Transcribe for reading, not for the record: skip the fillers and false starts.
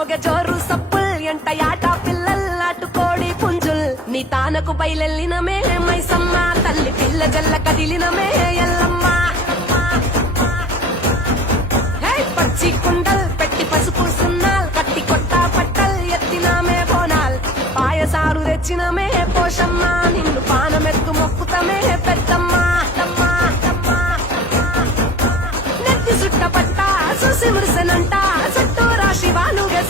మోగ జోరు సప్పుల్ ఎంట యాట పిల్లల్ నాటుకోడి పుంజుల్ నీ తానకు బయలెల్లినమే మైసమ్మ తల్లి పిల్ల జల్ల కదిలినమే ఎల్లమ్మ పచ్చి కుండల్ పెట్టి పసుపు సున్నాల్ కట్టి కొట్ట పట్టల్ ఎత్తినామే బోనాల్ పాయసారు తెచ్చినమే పోషమ్మ నిన్ను పానమెత్తు మొక్కుతమే పెద్దమ్మ నెత్తి సుట్ట పట్ట సుసి మురిసెనంట చుట్టూ రాశి వాలుగే